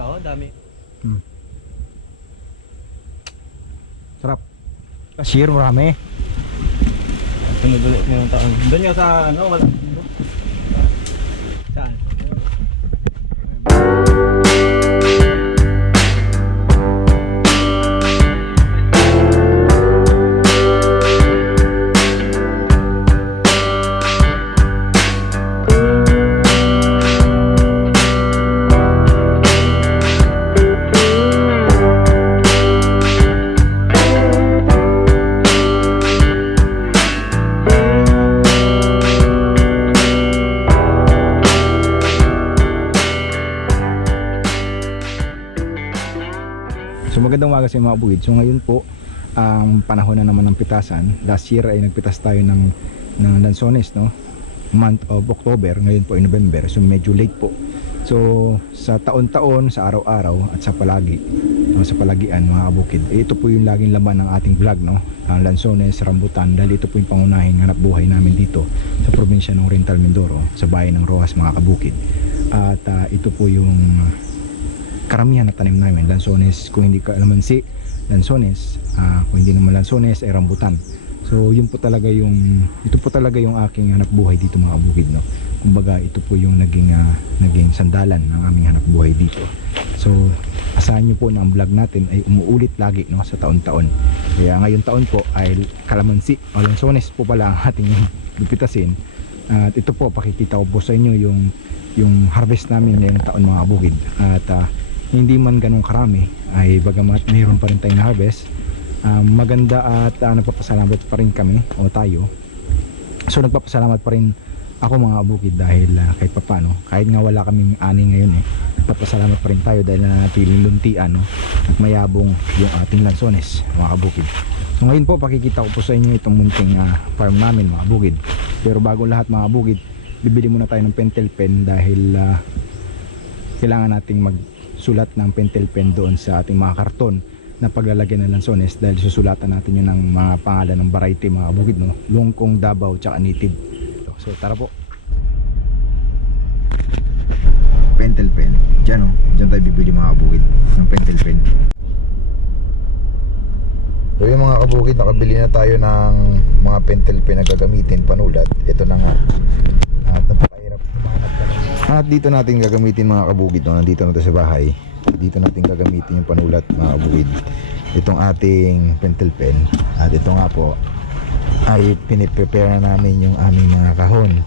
Oo, dami. Sarap. Cashier, marami. Sunod ulit ngayong taon. Doon nga sa ano, wala. Saan? So magandang umaga sa mga bukid. So ngayon po ang panahon na naman ng pitasan. Last year ay nagpitas tayo ng lansones, no? Month of October, ngayon po ay November. So medyo late po. So sa taon-taon, sa araw-araw at sa palagi, sa palagian mga kabukid, ito po yung laging laman ng ating vlog, no? Ang lansones, rambutan, dahil ito po yung pangunahing hanap buhay namin dito sa probinsya ng Oriental Mindoro, sa bayan ng Rojas mga kabukid. At ito po yung karamihan na tanim namin, lansones, kung hindi kalamansi, lansones, kung hindi naman lansones ay rambutan. So yun po talaga yung, ito po talaga yung aking hanap buhay dito mga kabukid, no? Kumbaga ito po yung naging sandalan ng aming hanap buhay dito. So asahan nyo po na ang vlog natin ay umuulit lagi, no, sa taon-taon. Kaya ngayon taon po ay kalamansi o lansones po pala ang ating pipitasin. At ito po, pakikita ko po sa inyo yung harvest namin ngayong taon mga kabukid. At hindi man ganun karami ay bagamat mayroon pa rin tayong harvest, maganda at nagpapasalamat pa rin kami o tayo. So nagpapasalamat pa rin ako mga kabukid dahil kahit papano, kahit nga wala kaming ani ngayon nagpapasalamat pa rin tayo dahil nanatiling luntian, no? At mayabong yung ating lansones mga kabukid. So ngayon po pakikita ko po sa inyo itong munting farm namin mga kabukid. Pero bago lahat mga kabukid, bibili muna tayo ng pentel pen dahil kailangan nating sulat ng pentel pen doon sa ating mga karton na paglalagyan ng lansones, dahil susulatan natin yun ng mga pangalan ng variety mga kabukid, no? Lungkong, Davao, tsaka native. So tara po. Pentel pen dyan, no? Dyan tayo bibili mga kabukid ng pentel pen. So yung mga kabukid, nakabili na tayo ng mga pentel pen na gagamitin panulat. Ito na nga. At napakahirap humanap ka lang. At dito natin gagamitin mga kabukid, no? Nandito na ito sa bahay. Dito natin gagamitin yung panulat mga kabukid, itong ating pentel pen. At ito nga po ay piniprepare na namin yung aming mga kahon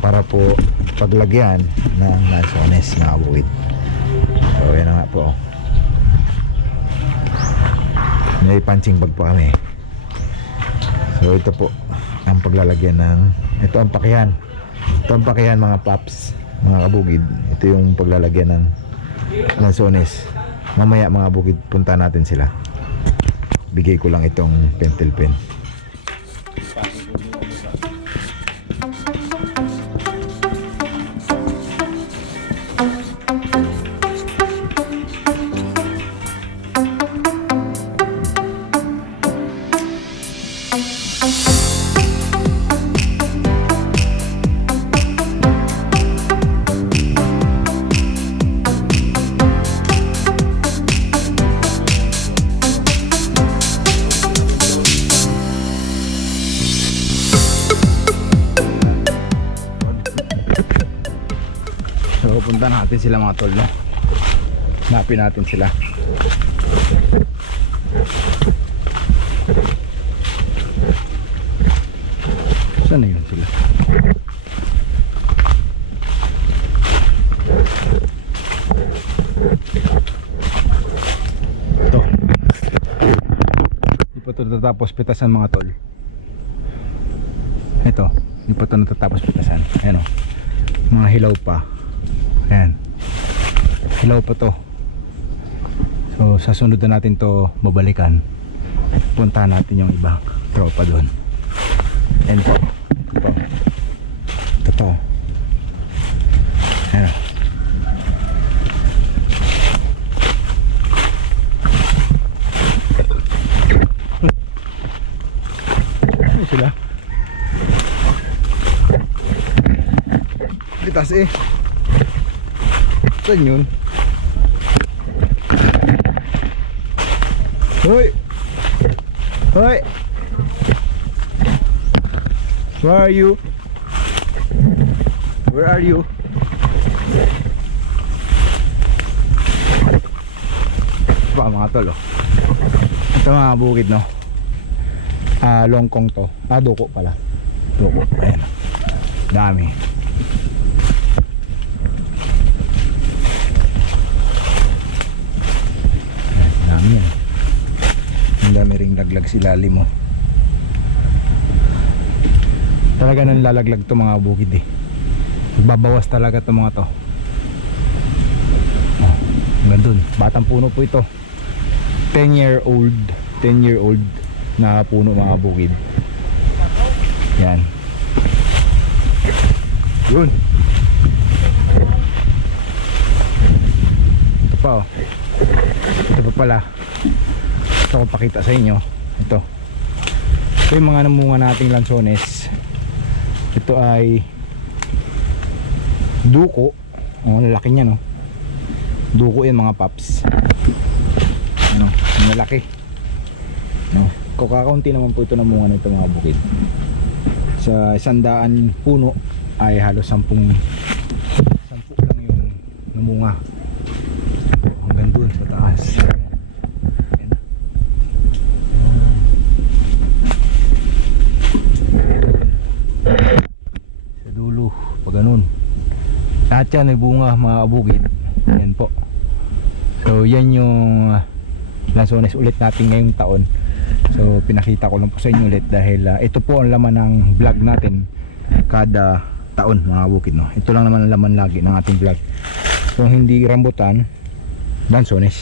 para po paglagyan ng lansones mga kabukid. So yan na nga po, may punching bag po kami. So ito po ang paglalagyan ng, ito ang pakyan. Ito ang pakyan mga paps, mga kabukid. Ito yung paglalagyan ng lansones. Mamaya mga kabukid, punta natin sila. Bigay ko lang itong pentel pen. So punta natin sila mga tol, no? Hanapin natin sila. Saan na yun sila? Ito. Di pa ito natatapos pitasan mga tol. Ito, di pa ito natatapos pitasan. Ayan, o, mga hilaw pa. Ayan, hilaw pa to. So sa sunod na natin to babalikan. Puntahan natin yung ibang tropa doon. Ayan po. Ito po. Ayan. Ano sila? Litas eh. Saan yun? Hoy! Hoy! Where are you? Where are you? Pa mga tol, oh. Ito mga bukid, no? Longkong to. Duko pala. Duko. Ayan. Dami. Dami yan. Ang dami ring laglag si lalim, oh. Talaga nang lalaglag to mga bukid, eh. Babawas talaga to mga to. Hanggang dun. Batang puno po ito. 10-year-old na puno mga bukid. Yan. Yun. Ito pa, oh. Ito pa pala. Gusto ko pakita sa inyo. Ito. Ito yung mga namunga nating lansones. Ito ay duko. Oh, lalaki niya, no. Duko yan mga paps. Ano, malaki. No, kakaunti naman po ito namunga nito mga bukid. Sa 100 puno ay halos 10 lang yung namunga. Hanggang dun sa taas. Ayan. Sa dulo, pag ganun. Lahat yan ay bunga mga bukid. Yan po. So yan yung lansones ulit natin ngayong taon. So pinakita ko lang po sa inyo ulit dahil ito po ang laman ng vlog natin kada taon mga bukid, no. Ito lang naman ang laman lagi ng ating vlog. So hindi rambutan, lansones.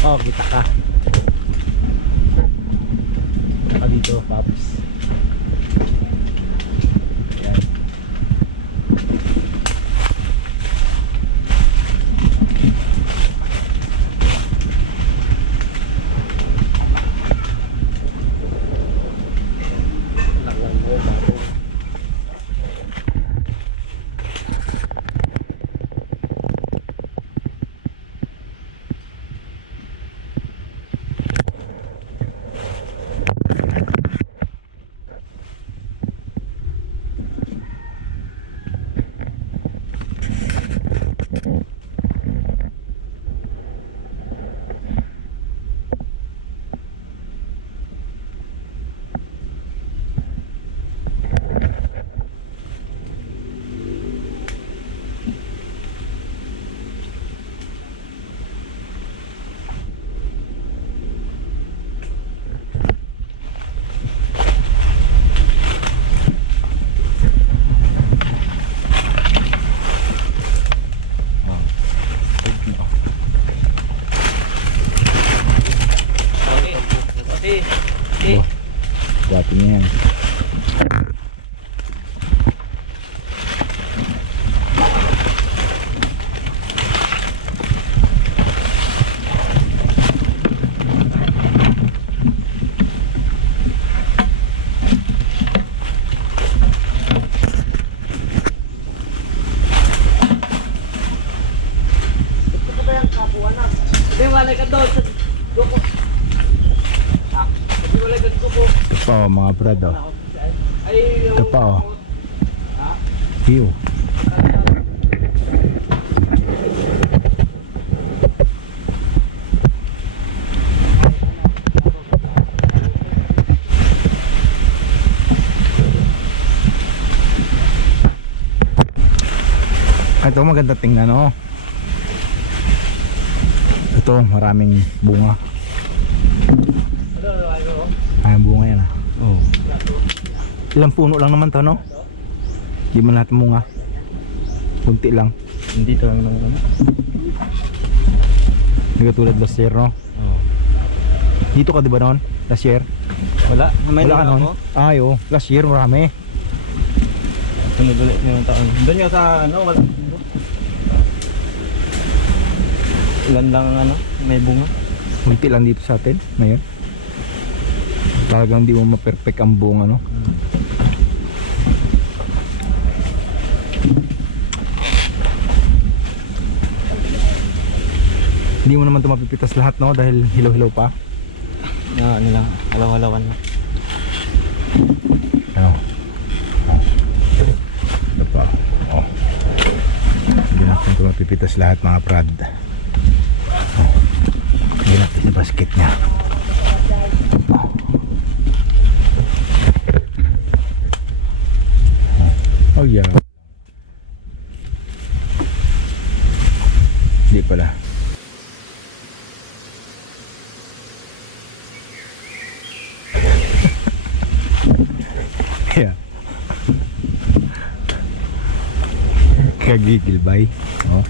Oh, kita ka. Saka dito, Paps. Ayan. Naklang mo, bago. Oh, dati niya yan. Hindi, walay ka doon sa duko. Hindi walay ka sa duko. Ito pa oh, mga brad oh. Ay, Ito pa oh. View. Ito maganda tingnan oh. Ito maraming bunga. Ay bunga yan ah. Oh. Ilang puno lang naman to no? Hindi man natin bunga. Kunti lang. Hindi to lang naman. Hindi katulad last year no? Oh. Dito ka diba noon? Last year? Wala. May Wala ka ako. noon? Ay oh. Last year marami. Sunod ulit ngayong taon. Doon nga sa ano, wala. Ilan lang ang ano, may bunga. Kunti lang dito sa atin ngayon. Talagang di mo ma-perfect ang bunga no? Hindi mo naman ito mapipitas lahat no? Dahil hilaw-hilaw pa. Na ano lang, halaw-halawan lang. Ano? Oh. Ito pa. Oh. Hindi natin ito mapipitas lahat mga prad. Oh. Hindi natin yung basket niya. Oh. Oh yeah. Hindi pala. Yeah. Kagigil bay. Oh.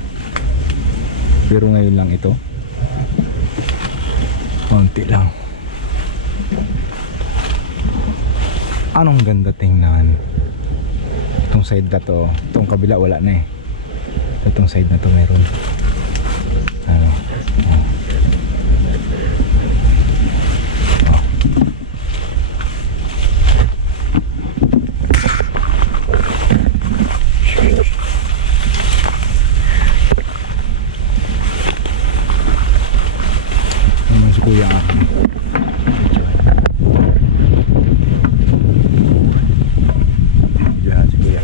Pero ngayon lang ito. Konti lang. Anong ganda tingnan. Itong side na to, itong kabila wala na eh. Itong side na to meron. Ano? Oh. Oh. Naman si kuya ako. Diyan si kuya.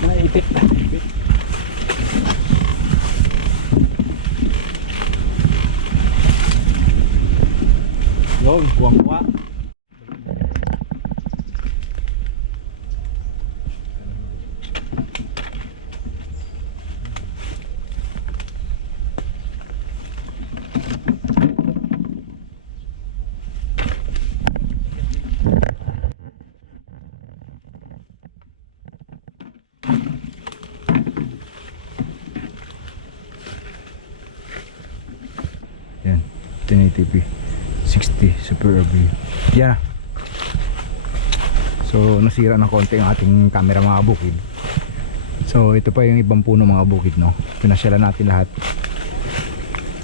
Naipit. Yun, kuwang-kuwa. Yan, 1080p 60 Super RV. Yan. So nasira ng konti ang ating camera mga bukid. So ito pa yung ibang puno mga bukid no. Pinasyalan natin lahat.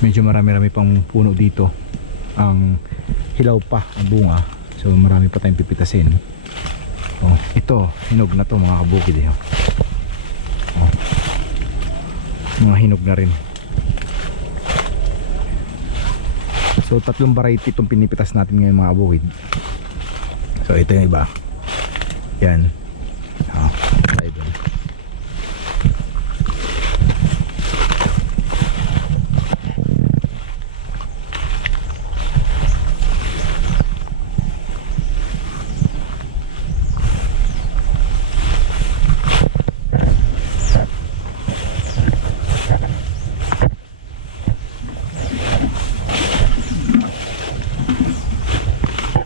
Medyo marami-rami pang puno dito. Ang hilaw pa ang bunga. So marami pa tayong pipitasin. Oh, ito hinog na to mga kabukid eh. Oh. Mga hinog na rin. So 3 variety itong pinipitas natin ngayon mga kabukid. So ito yung iba. Yan. Oh, tayo dun.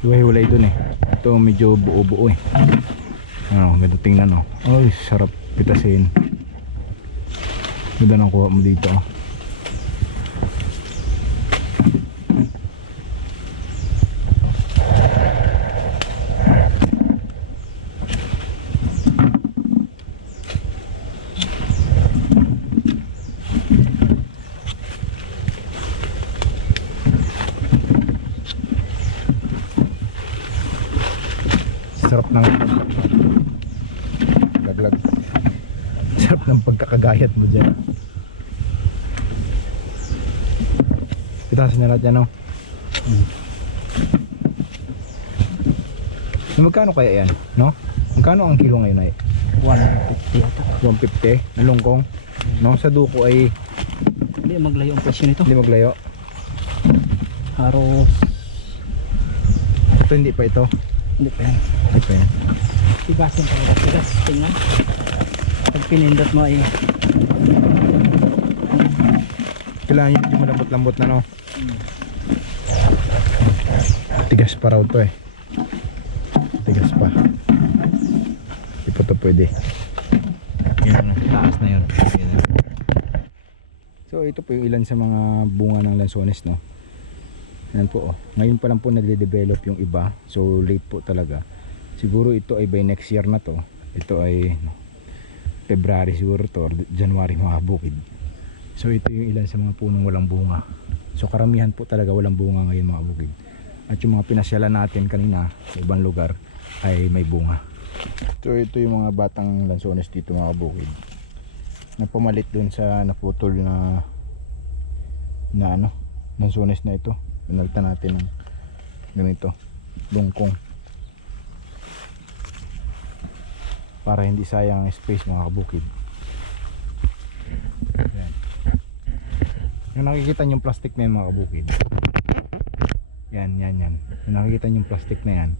Hiwa-hiwalay dun eh. Ito medyo buo-buo eh. Ano, ganda tingnan oh. Ay, sarap pitasin. Ganda nang kuha mo dito oh. Sarap ng laglag. Sarap ng pagkakagayat mo dyan. Pitasin na lahat yan, no? Magkano kaya yan, no? Magkano ang kilo ngayon ay? 150 ata. 150 na lungkong, no? Sa duko ay Hindi maglayo ang presyo nito. hindi maglayo. Haros. Ito hindi pa ito. Hindi pa yan. Hindi pa yan. Tigasin talaga. Tigas. Tingnan. Pag pinindot mo ay Kailangan yung malambot-lambot na, no? Tigas pa raw to eh. Tigas pa. Hindi pa to pwede. Yun na, taas na yun. So ito po yung ilan sa mga bunga ng lansones, no? Yan po oh. Ngayon pa lang po nagde-develop yung iba. So late po talaga. Siguro ito ay by next year na to. Ito ay February siguro to or January mga bukid. So ito yung ilan sa mga punong walang bunga. So karamihan po talaga walang bunga ngayon mga bukid. At yung mga pinasyalan natin kanina sa ibang lugar ay may bunga. So ito yung mga batang lansones dito mga bukid. Na pumalit dun sa naputol na ano, lansones na ito. Pinalitan natin ng ganito, lungkong, para hindi sayang ang space mga kabukid. Ayan. Yung nakikita nyo yung plastic na yan mga kabukid, yan. Yung nakikita nyo yung plastic na yan,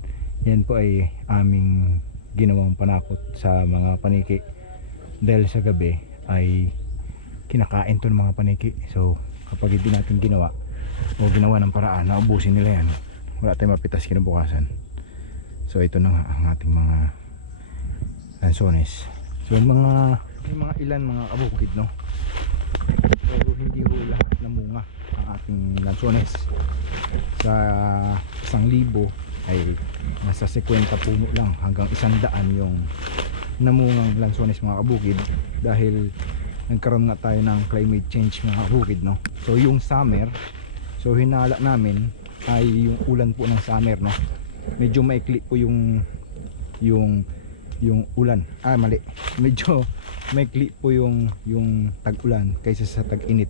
yan po ay aming ginawang panakot sa mga paniki, dahil sa gabi ay kinakain to ng mga paniki. So kapag hindi natin ginawa o ginawa ng paraan, naubusin nila yan, wala tayong mapitas kinabukasan. So ito na nga ang ating mga lansones. So may mga ilan mga kabukid, no? So hindi ho lahat namunga ang ating lansones. Sa 1,000 ay nasa 50 puno lang hanggang 100 yung namungang lansones mga kabukid, dahil nagkaroon nga tayo ng climate change mga kabukid, no? So yung summer, so hinala namin ay yung ulan po ng summer, no? Medyo maikli po yung ulan. Mali. Medyo maikli po yung tag-ulan kaysa sa tag-init.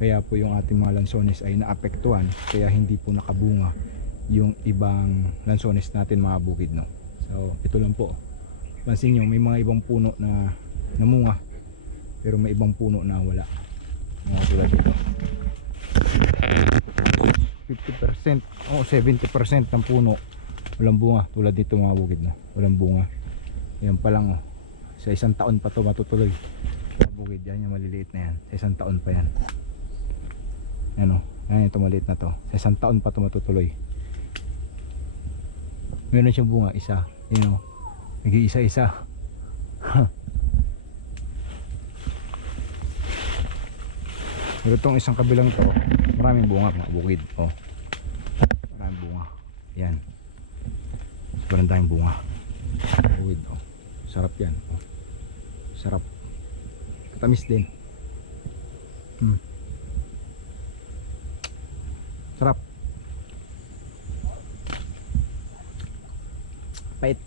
Kaya po yung ating mga lansones ay naapektuhan, kaya hindi po nakabunga yung ibang lansones natin mga bukid, no? So ito lang po. Pansin nyo, may mga ibang puno na namunga, pero may ibang puno na wala. Mga tulad dito. 50% o 70% ng puno walang bunga, tulad dito mga bukid, no? Walang bunga. Yan pa lang oh. Sa 1 taon pa to matutuloy. Mga bukid yan, yung maliliit na yan. Sa 1 taon pa yan. Yan oh. Yan ito maliit na to. Sa 1 taon pa to matutuloy. Meron siyang bunga, isa. Yan oh. Nag-iisa-isa. Pero itong isang kabilang to, maraming bunga mga bukid. Oh. Maraming bunga. Yan. Sobrang daming bunga. Bukid oh. Sarap yan. Oh. Sarap. Katamis din. Sarap. Pait.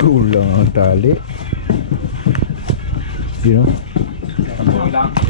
Kulang ang tali. You know? Kambuhi lang.